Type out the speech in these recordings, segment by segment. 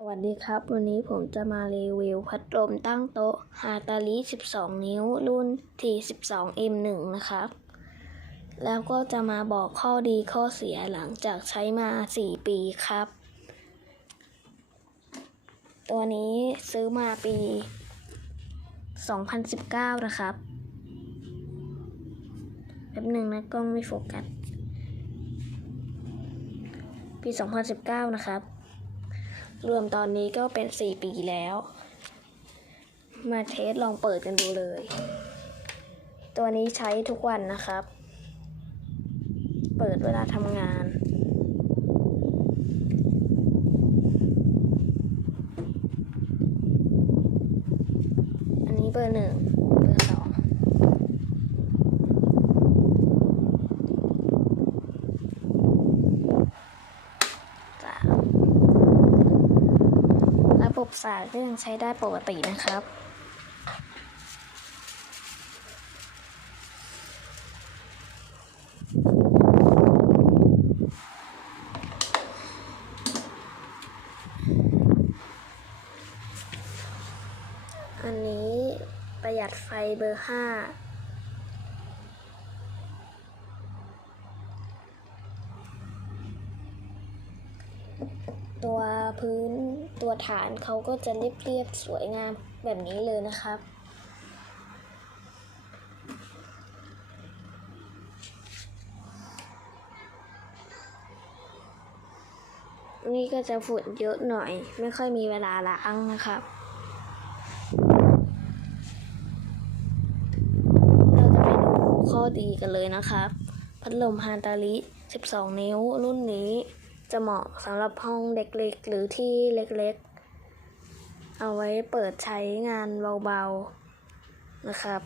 สวัสดีครับ วันนี้ผมจะมารีวิวพัดลมตั้งโต๊ะฮาตาลิ 12 นิ้วรุ่น T12M1 นะครับ แล้วก็จะมาบอกข้อดีข้อเสียหลังจากใช้มา 4 ปีครับ ตัวนี้ซื้อมาปี 2019 นะครับ แป๊บหนึ่งนะกล้องไม่โฟกัส ปี 2019 นะครับ รวมตอนนี้ก็เป็น 4 ปีแล้ว มาเทสลองเปิดกันดูเลย ตัวนี้ใช้ทุกวันนะครับ เปิดเวลาทำงาน อันนี้เบอร์หนึ่ง เบอร์สอง สาม ระบบ สายก็ยังใช้ได้ปกตินะครับ อันนี้ประหยัดไฟเบอร์ห้า ตัวพื้นตัวฐานเขาก็จะเรียบๆสวยงามแบบนี้เลยนะครับนี่ก็จะฝุ่นเยอะหน่อย ไม่ค่อยมีเวลาล้างนะครับ เราจะไปดูข้อดีกันเลยนะครับ พัดลมฮานตาลิ 12 นิ้วรุ่นนี้ จะเหมาะสำหรับห้องเล็กๆหรือที่เล็กๆ เอาไว้เปิดใช้งานเบาๆ นะครับ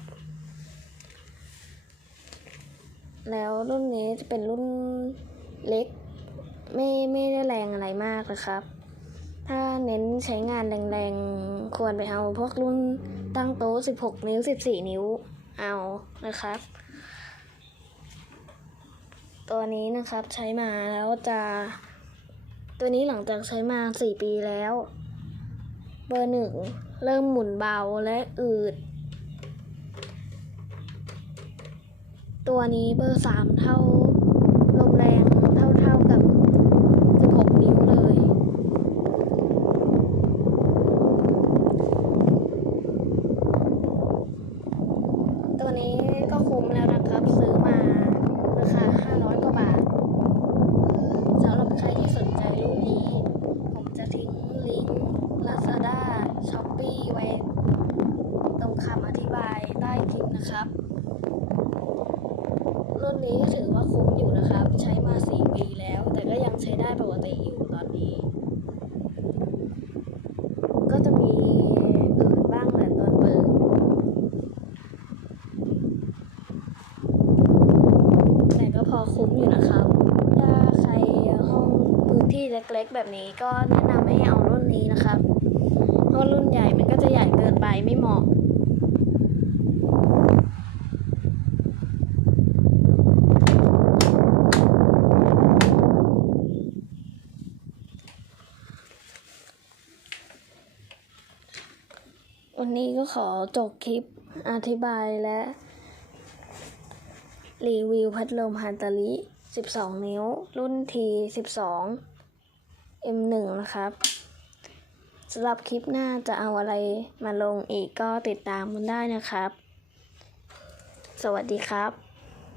แล้วรุ่นนี้จะเป็นรุ่นเล็ก ไม่ไม่ได้แรงอะไรมากนะครับ ถ้าเน้นใช้งานแรงๆ ควรไปเอาพวกรุ่นตั้งโต๊ะ 16 นิ้ว 14 นิ้วเอานะครับตัวนี้นะครับใช้มาแล้วจะ ตัวนี้หลังจากใช้มา 4 ปีแล้ว เบอร์หนึ่งเริ่มหมุนเบาและอืด ตัวนี้เบอร์สามเท่าลมแรงเท่าเท่าๆกับ 16 นิ้วเลย ตัวนี้ก็คุ้มแล้วนะครับ ซื้อมาราคา 500 กว่าบาทสำหรับใครที่สนใจรุ่นนี้ ผมจะทิ้งลิงก์ Lazada Shopee ไว้ ตรงคำอธิบายใต้คลิปนะครับ รุ่ นนี้ก็ถือว่าคุ้มอยู่นะครับ ใช้มา 4 ปีแล้ว แต่ก็ยังใช้ได้ปกติอยู่ตอนนี้ ก็จะมีอืดบ้างแหละตอนเปิด แต่ก็พอคุ้มอยู่นะครับ ถ้าใครห้องพื้นที่เล็กๆแบบนี้ก็แนะนำให้เอารุ่นนี้นะครับ เพราะรุ่นใหญ่มันก็จะใหญ่เกินไปไม่เหมาะ วันนี้ก็ขอจบคลิปอธิบายและ รีวิวพัดลมฮันตาลิ 12 นิ้ว รุ่น T 12 M1 นะครับสำหรับคลิปหน้าจะเอาอะไรมาลงอีกก็ติดตามกันได้นะครับ สวัสดีครับ